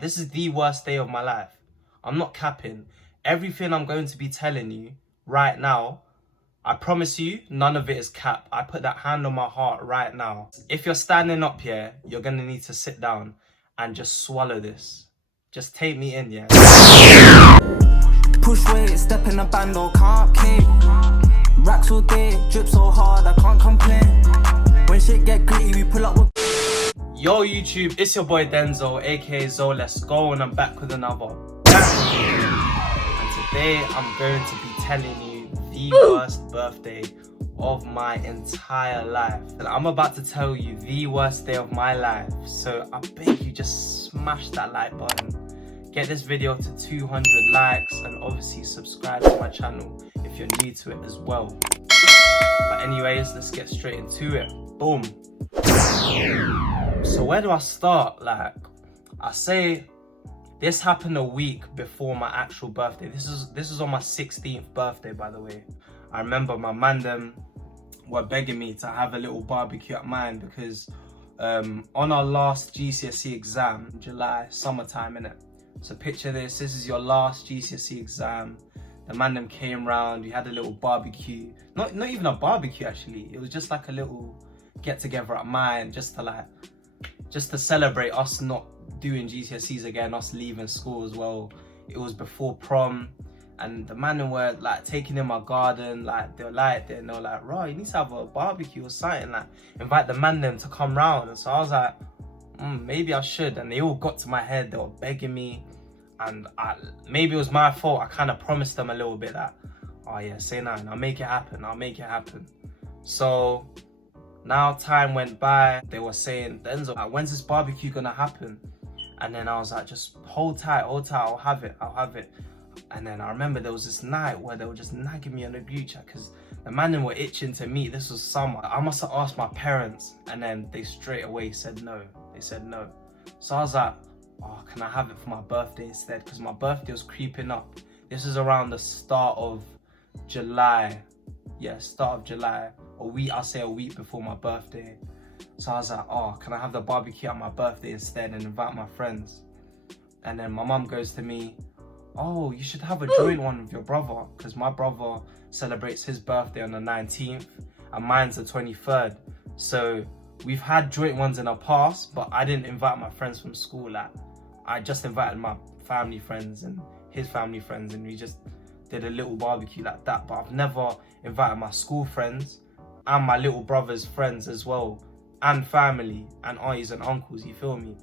This is the worst day of my life. I'm not capping. Everything I'm going to be telling you right now, I promise you, none of it is cap. I put that hand on my heart right now. If you're standing up here, you're going to need to sit down and just swallow this. Just take me in, yeah? Push weight, step in a bando, can't keep. Racks all day, drip so hard, I can't complain. When shit get gritty, we pull up with... Yo YouTube, it's your boy Denzel, aka Zo. Let's go, and I'm back with another bang. And today I'm going to be telling you the worst birthday of my entire life. And I'm about to tell you the worst day of my life. So I beg you, just smash that like button. Get this video to 200 likes and obviously subscribe to my channel if you're new to it as well. But anyways, let's get straight into it. Boom. So where do I start? Like, I say this happened a week before my actual birthday. This is on my 16th birthday, by the way. I remember my man them were begging me to have a little barbecue at mine because on our last GCSE exam, July, summertime, innit? So picture this is your last GCSE exam. The man them came round, we had a little barbecue. Not even a barbecue actually, it was just like a little get together at mine just to celebrate us not doing GCSEs again, us leaving school as well. It was before prom, and the man were like taking in my garden, like they were like, "Bro, you need to have a barbecue or something, like invite the man them to come round." And so I was like, maybe I should. And they all got to my head, they were begging me, and maybe it was my fault. I kind of promised them a little bit that, oh yeah, say nothing, I'll make it happen. So now time went by, they were saying, Denzel, when's this barbecue gonna happen? And then I was like, just hold tight, I'll have it. And then I remember there was this night where they were just nagging me on the group chat because the man were itching to meet. This was summer. I must have asked my parents, and then they straight away said no. They said no. So I was like, oh, can I have it for my birthday instead? Because my birthday was creeping up. This is around the start of July. Yeah, start of July. I'll say a week before my birthday. So I was like, oh, can I have the barbecue at my birthday instead and invite my friends? And then my mum goes to me, oh, you should have a joint one with your brother, because my brother celebrates his birthday on the 19th and mine's the 23rd. So we've had joint ones in the past, but I didn't invite my friends from school. Like, I just invited my family friends and his family friends, and we just did a little barbecue like that. But I've never invited my school friends and my little brother's friends as well, and family and aunties and uncles, you feel me?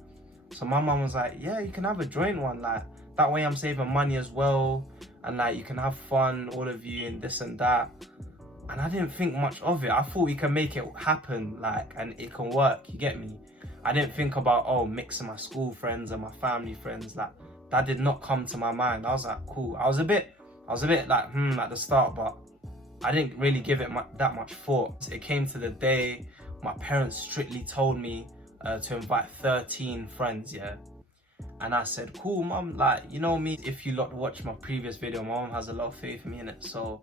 So my mum was like, yeah, you can have a joint one, like that way I'm saving money as well, and like you can have fun, all of you, and this and that. And I didn't think much of it. I thought we can make it happen, like, and it can work, you get me? I didn't think about, oh, mixing my school friends and my family friends. Like, that did not come to my mind. I was like, cool. I was a bit like, at the start, but I didn't really give it that much thought. It came to the day, my parents strictly told me to invite 13 friends, yeah? And I said, cool, mum, like, you know me, if you lot watch my previous video, my mum has a lot of faith in me in it. So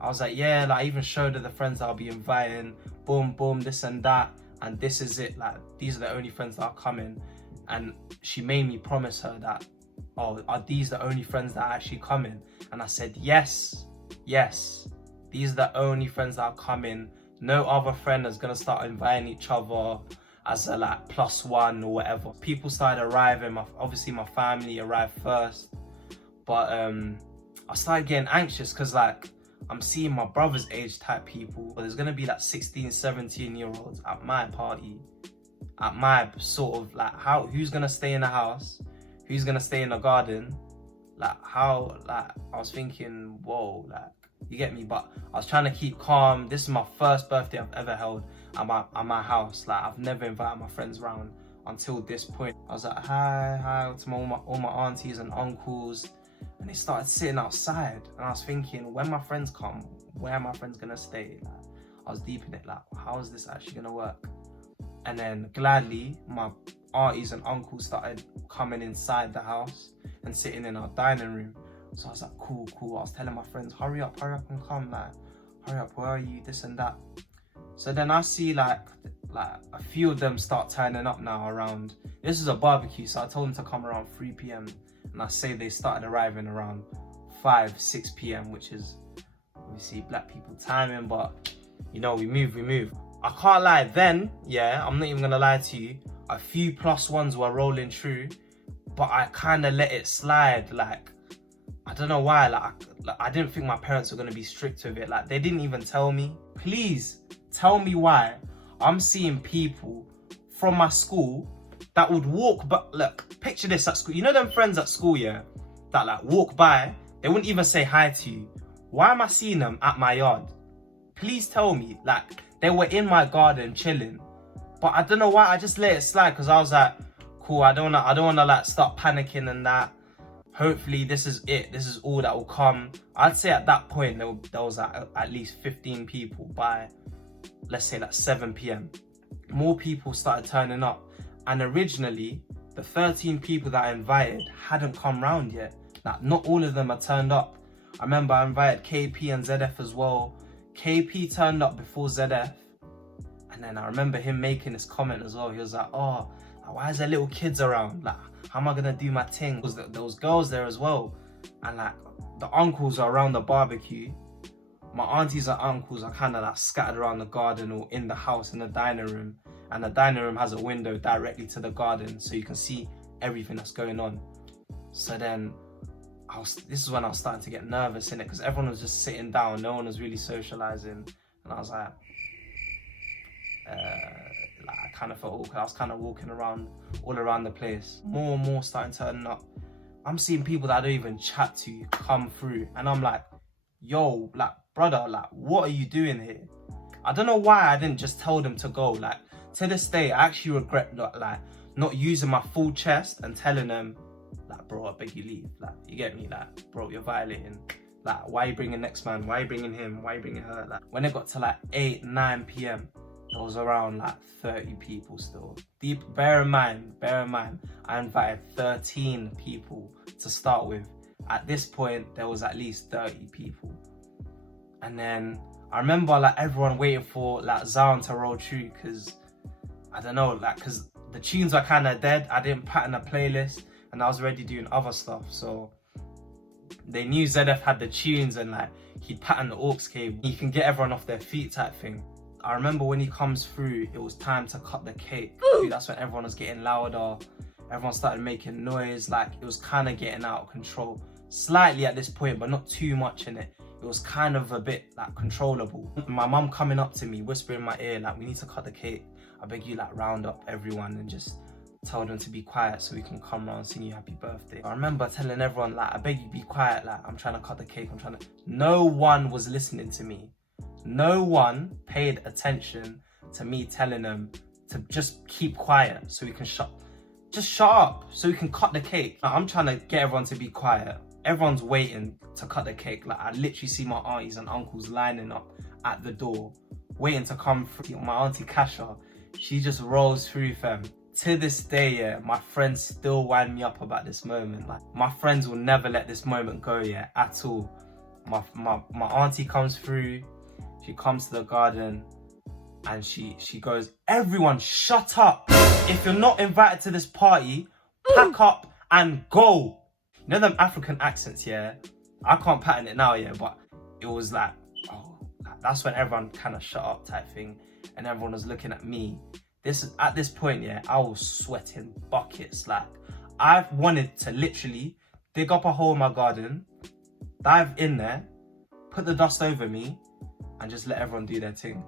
I was like, yeah, like I even showed her the friends that I'll be inviting, boom, boom, this and that. And this is it, like, these are the only friends that are coming. And she made me promise her that, oh, are these the only friends that are actually coming? And I said, yes, these are the only friends that are coming. No other friend is gonna start inviting each other as a like +1 or whatever. People started arriving, obviously my family arrived first. But I started getting anxious because like I'm seeing my brother's age type people. But there's gonna be like 16, 17-year-olds at my party. At my sort of like, who's gonna stay in the house? Who's gonna stay in the garden? Like how, like I was thinking, whoa, like, you get me? But I was trying to keep calm. This is my first birthday I've ever held at my house. Like, I've never invited my friends around until this point. I was like, hi to all my aunties and uncles, and they started sitting outside. And I was thinking, when my friends come, where are my friends gonna stay? Like, I was deep in it, like, how is this actually gonna work? And then gladly, my aunties and uncles started coming inside the house and sitting in our dining room. So I was like, cool. I was telling my friends, hurry up and come, like, hurry up, where are you, this and that. So then I see like like a few of them start turning up now around, this is a barbecue, so I told them to come around 3 p.m. and I say they started arriving around 6 p.m, which is obviously black people timing, but you know, we move. I can't lie, then, yeah, I'm not even gonna lie to you, a few +1s were rolling through, but I kind of let it slide. Like, I don't know why, like I didn't think my parents were gonna be strict with it. Like, they didn't even tell me. Please tell me why I'm seeing people from my school that would walk, but look, picture this at school. You know them friends at school, yeah, that like walk by, they wouldn't even say hi to you. Why am I seeing them at my yard? Please tell me. Like, they were in my garden chilling, but I don't know why, I just let it slide, because I was like, cool, I don't wanna like start panicking and that. Hopefully this is it, this is all that will come. I'd say at that point there was at least 15 people by, let's say, like 7 p.m. More people started turning up, and originally the 13 people that I invited hadn't come round yet. Like, not all of them had turned up. I remember I invited KP and ZF as well. KP turned up before ZF, and then I remember him making this comment as well. He was like, oh, why is there little kids around? Like, how am I gonna do my thing? There was girls there as well, and like the uncles are around the barbecue. My aunties and uncles are kind of like scattered around the garden or in the house in the dining room, and the dining room has a window directly to the garden, so you can see everything that's going on. So then this is when I was starting to get nervous in it, because everyone was just sitting down, no one was really socializing, and I was like I kind of felt awkward. I was kind of walking around all around the place. More and more starting turning up. I'm seeing people that I don't even chat to come through, and I'm like, yo, like, brother, like, what are you doing here? I don't know why I didn't just tell them to go. Like, to this day, I actually regret not using my full chest and telling them, like, bro, I beg you leave. Like, you get me? Like, bro, you're violating. Like, why are you bringing next man? Why are you bringing him? Why are you bringing her? Like, when it got to like 8, 9 p.m, there was around like 30 people still. Bear in mind, I invited 13 people to start with. At this point, there was at least 30 people. And then I remember like everyone waiting for like Zion to roll through, because I don't know, like, because the tunes are kind of dead. I didn't pattern a playlist, and I was already doing other stuff. So they knew ZF had the tunes, and like he'd pattern the aux cable. You can get everyone off their feet type thing. I remember when he comes through, it was time to cut the cake. Dude, that's when everyone was getting louder. Everyone started making noise. Like, it was kind of getting out of control. Slightly at this point, but not too much in it. It was kind of a bit like controllable. My mum coming up to me, whispering in my ear, like, we need to cut the cake. I beg you, like, round up everyone and just tell them to be quiet so we can come around and sing you happy birthday. I remember telling everyone, like, I beg you, be quiet. Like, I'm trying to cut the cake. No one was listening to me. No one paid attention to me telling them to just keep quiet so we can shut up so we can cut the cake. Like, I'm trying to get everyone to be quiet. Everyone's waiting to cut the cake. Like, I literally see my aunties and uncles lining up at the door, waiting to come through. My auntie Kasha, she just rolls through, fam. To this day, yeah, my friends still wind me up about this moment. Like, my friends will never let this moment go, yeah, at all. My auntie comes through. She comes to the garden and she goes, everyone shut up. If you're not invited to this party, pack up and go. You know them African accents, yeah? I can't pattern it now, yeah, but it was like, oh, that's when everyone kind of shut up type thing, and everyone was looking at me. At this point, yeah, I was sweating buckets. Like, I wanted to literally dig up a hole in my garden, dive in there, put the dust over me, and just let everyone do their thing.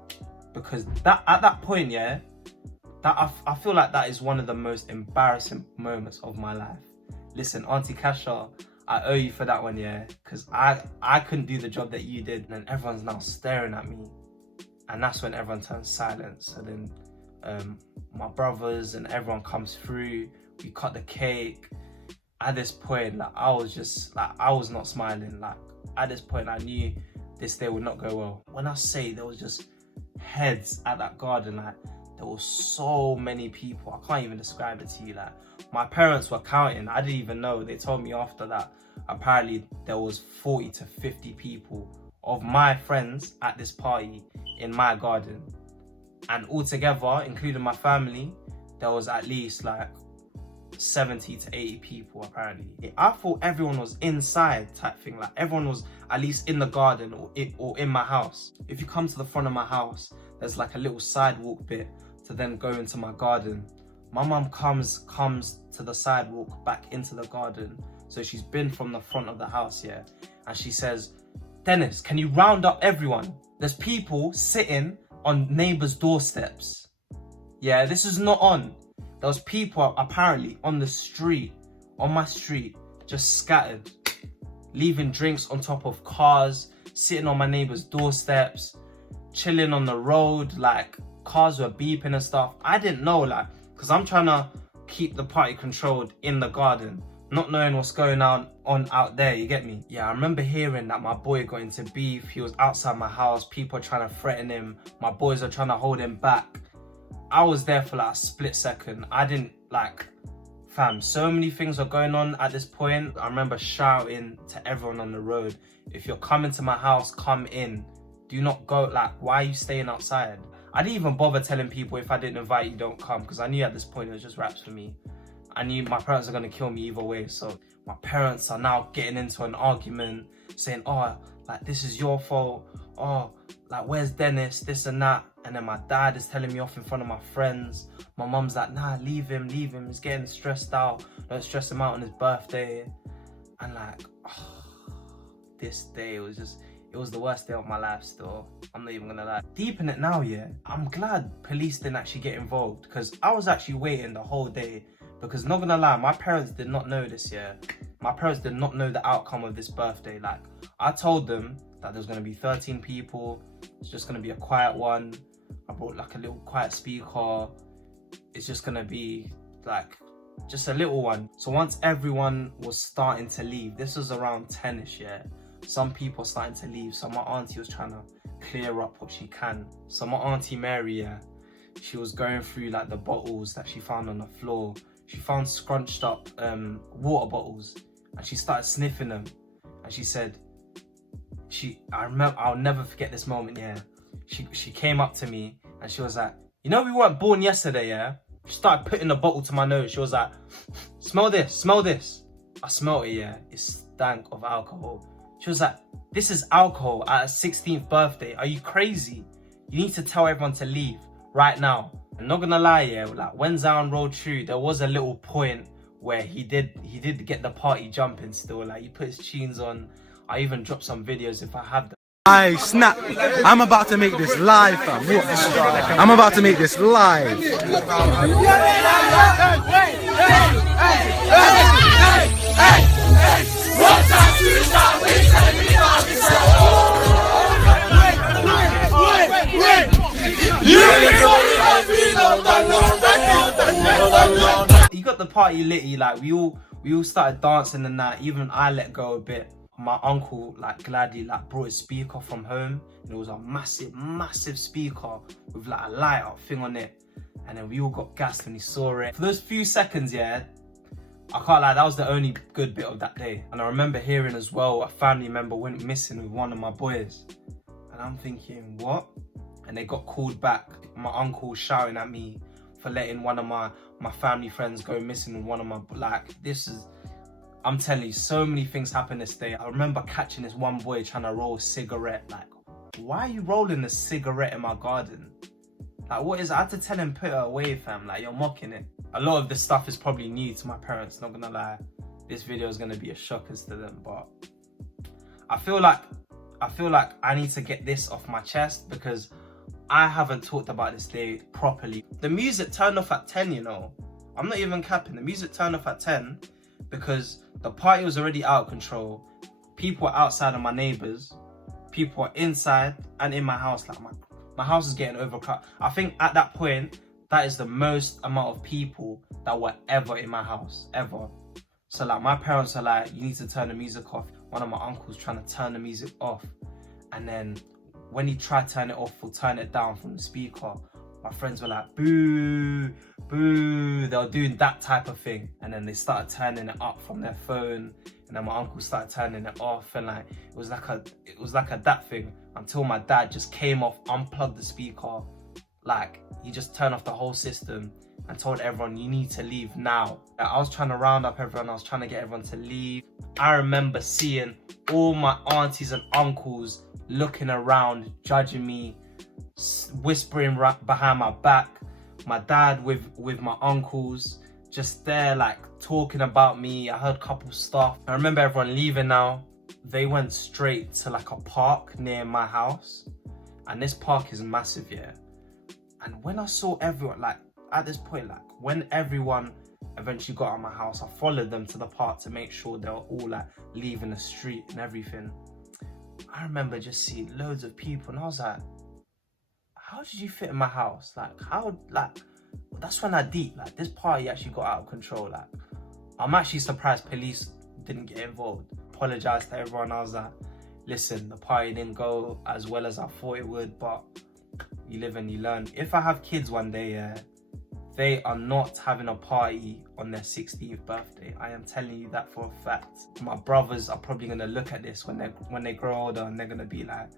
Because at that point, yeah, I feel like that is one of the most embarrassing moments of my life. Listen, Auntie Kasha, I owe you for that one, yeah, because I couldn't do the job that you did, and everyone's now staring at me, and that's when everyone turns silent. So then my brothers and everyone comes through, we cut the cake. At this point, like, I was not smiling. Like, at this point, I knew this day would not go well. When I say there was just heads at that garden, like, there were so many people, I can't even describe it to you. Like, my parents were counting, I didn't even know. They told me after that apparently there was 40 to 50 people of my friends at this party in my garden. And altogether, including my family, there was at least like 70 to 80 people apparently. I thought everyone was inside type thing, like everyone was at least in the garden or in my house. If you come to the front of my house, there's like a little sidewalk bit to then go into my garden. My mum comes to the sidewalk back into the garden, so she's been from the front of the house, yeah, and she says, Dennis, can you round up everyone? There's people sitting on neighbours' doorsteps. Yeah, this is not on. There was people apparently on the street, on my street, just scattered, leaving drinks on top of cars, sitting on my neighbours' doorsteps, chilling on the road, like cars were beeping and stuff. I didn't know, like, because I'm trying to keep the party controlled in the garden, not knowing what's going on out there, you get me? Yeah, I remember hearing that my boy got into beef. He was outside my house, people are trying to threaten him, my boys are trying to hold him back. I was there for like a split second. I didn't like, fam, so many things were going on at this point. I remember shouting to everyone on the road, if you're coming to my house, come in. Do not go, like, why are you staying outside? I didn't even bother telling people if I didn't invite you, don't come, because I knew at this point it was just raps for me. I knew my parents are going to kill me either way. So my parents are now getting into an argument saying, oh, like, this is your fault. Oh, like, where's Dennis? This and that. And then my dad is telling me off in front of my friends. My mum's like, nah, leave him. He's getting stressed out. Don't stress him out on his birthday. And like, oh, this day, it was the worst day of my life still. I'm not even gonna lie. Deep in it now, yeah, I'm glad police didn't actually get involved, because I was actually waiting the whole day. Because not gonna lie, my parents did not know this, yeah. My parents did not know the outcome of this birthday. Like, I told them that there's gonna be 13 people. It's just gonna be a quiet one. I brought like a little quiet speaker. It's just gonna be like just a little one. So once everyone was starting to leave, this was around 10ish, yeah. Some people starting to leave. So my auntie was trying to clear up what she can. So my auntie Mary, yeah, she was going through like the bottles that she found on the floor. She found scrunched up water bottles, and she started sniffing them. And she said, I remember, I'll never forget this moment, yeah. She came up to me and she was like, you know, we weren't born yesterday, yeah? She started putting the bottle to my nose. She was like, smell this, smell this. I smelled it, yeah. It stank of alcohol. She was like, this is alcohol at a 16th birthday. Are you crazy? You need to tell everyone to leave right now. I'm not gonna lie, yeah, like when Zion rolled through, there was a little point where he did get the party jumping still. Like, he put his tunes on. I even dropped some videos if I have them. I snap. I'm about to make this live, fam. I'm about to make this live. You got the party litty, like we all started dancing and that. Even I let go a bit. My uncle like gladly like brought his speaker from home, and it was a massive speaker with like a light up thing on it, and then we all got gassed when he saw it. For those few seconds, yeah, I can't lie, that was the only good bit of that day. And I remember hearing as well a family member went missing with one of my boys, and I'm thinking, what? And they got called back. My uncle was shouting at me for letting one of my family friends go missing with one of my, like, this is, I'm telling you, so many things happened this day. I remember catching this one boy trying to roll a cigarette. Like, why are you rolling a cigarette in my garden? Like, what is it? I had to tell him, put it away, fam. Like, you're mocking it. A lot of this stuff is probably new to my parents, not gonna lie. This video is gonna be a shocker to them, but I feel like I need to get this off my chest, because I haven't talked about this day properly. The music turned off at 10, you know. I'm not even capping. The music turned off at 10 because the party was already out of control. People were outside of my neighbours. People were inside and in my house. Like, my house is getting overcrowded. I think at that point, that is the most amount of people that were ever in my house, ever. So like, my parents are like, you need to turn the music off. One of my uncles trying to turn the music off. And then when he tried to turn it off or turn it down from the speaker, my friends were like, boo, boo. They were doing that type of thing. And then they started turning it up from their phone. And then my uncle started turning it off. And like, it was like a that thing, until my dad just came off, unplugged the speaker, like he just turned off the whole system and told everyone, you need to leave now. I was trying to round up everyone, I was trying to get everyone to leave. I remember seeing all my aunties and uncles looking around, judging me, whispering behind my back. My dad with my uncles just there like talking about me. I heard a couple stuff. I remember everyone leaving now. They went straight to like a park near my house, and this park is massive, yeah. And when I saw everyone, like at this point, like when everyone eventually got out of my house, I followed them to the park to make sure they were all like leaving the street and everything. I remember just seeing loads of people, and I was like, how did you fit in my house? Like, how, like, that's when I deep, like, this party actually got out of control. Like, I'm actually surprised police didn't get involved. Apologized to everyone. I was like, listen, the party didn't go as well as I thought it would, but you live and you learn. If I have kids one day, yeah, they are not having a party on their 16th birthday. I am telling you that for a fact. My brothers are probably gonna look at this when they grow older, and they're gonna be like,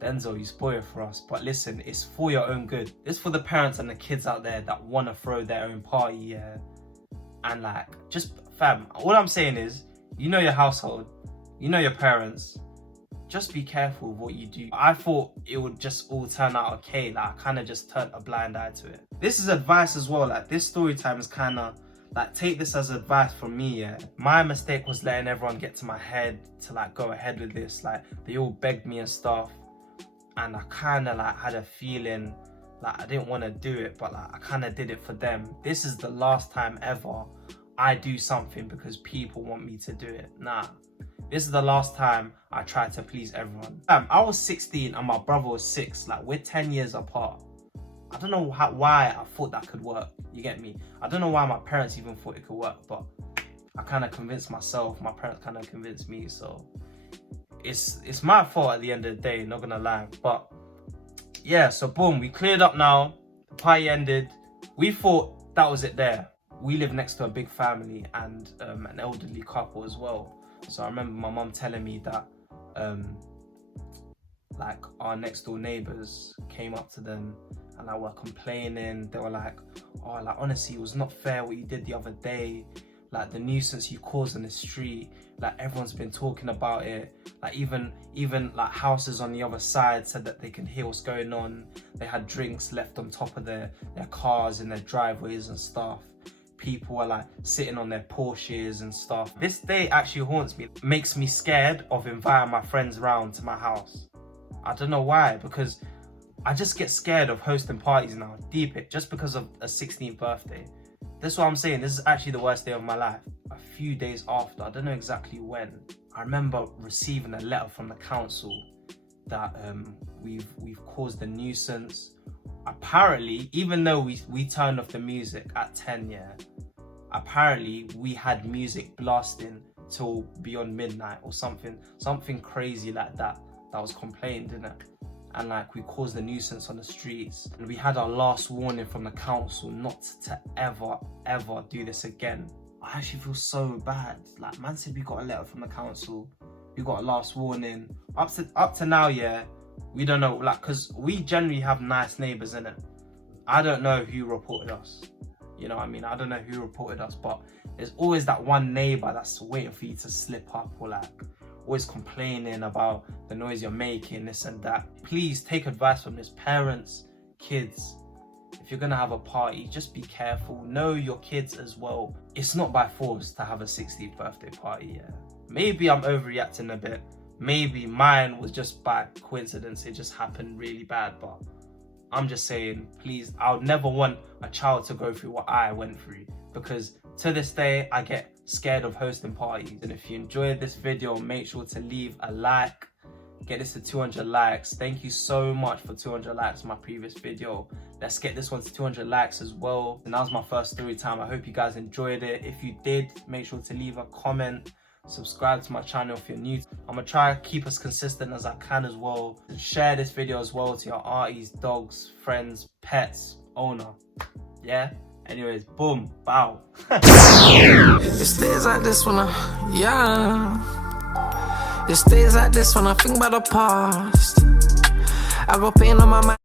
Denzel, you spoil it for us. But listen, it's for your own good. It's for the parents and the kids out there that want to throw their own party, yeah. And like, just fam, all I'm saying is, you know your household, you know your parents, just be careful with what you do. I thought it would just all turn out okay. Like, I kind of just turned a blind eye to it. This is advice as well. Like, this story time is kind of like, take this as advice from me, yeah. My mistake was letting everyone get to my head to like go ahead with this. Like, they all begged me and stuff, and I kind of like had a feeling like I didn't want to do it, but like I kind of did it for them. This is the last time ever I do something because people want me to do it. Nah, this is the last time I try to please everyone. I was 16 and my brother was 6. Like, we're 10 years apart. I don't know why I thought that could work. You get me? I don't know why my parents even thought it could work, but I kind of convinced myself. My parents kind of convinced me. So it's my fault at the end of the day, not gonna lie. But yeah, so boom, we cleared up now. The party ended. We thought that was it there. We live next to a big family and an elderly couple as well. So I remember my mum telling me that like our next door neighbors came up to them and like were complaining. They were like, oh, like honestly, it was not fair what you did the other day. Like the nuisance you caused in the street, like everyone's been talking about it. Like even like houses on the other side said that they can hear what's going on. They had drinks left on top of their cars in their driveways and stuff. People were like sitting on their Porsches and stuff. This day actually haunts me. It makes me scared of inviting my friends round to my house. I don't know why, because I just get scared of hosting parties now. Deep it, just because of a 16th birthday. That's what I'm saying. This is actually the worst day of my life. A few days after, I don't know exactly when, I remember receiving a letter from the council that we've caused a nuisance. Apparently, even though we turned off the music at 10, yeah, apparently we had music blasting till beyond midnight or something crazy like that was complained, innit? And like we caused a nuisance on the streets, and we had our last warning from the council not to ever do this again. I actually feel so bad. Like, man said we got a letter from the council, we got a last warning. Up to now, yeah, we don't know, like, because we generally have nice neighbors, innit? I don't know who reported us, you know what I mean? I don't know who reported us, but there's always that one neighbor that's waiting for you to slip up, or like always complaining about the noise you're making, this and that. Please take advice from this. Parents, kids, if you're gonna have a party, just be careful. Know your kids as well. It's not by force to have a 16th birthday party, yeah. Maybe I'm overreacting a bit. Maybe mine was just by coincidence. It just happened really bad, but I'm just saying, please, I would never want a child to go through what I went through, because to this day, I get scared of hosting parties. And if you enjoyed this video, make sure to leave a like. Get this to 200 likes. Thank you so much for 200 likes on my previous video. Let's get this one to 200 likes as well. And that was my first story time. I hope you guys enjoyed it. If you did, make sure to leave a comment. Subscribe to my channel if you're new. I'm gonna try to keep as consistent as I can as well. And share this video as well to your aunties, dogs, friends, pets, owner. Yeah? Anyways, boom, bow. It stays like this when It stays like this when I think about the past. I got pain on my mind.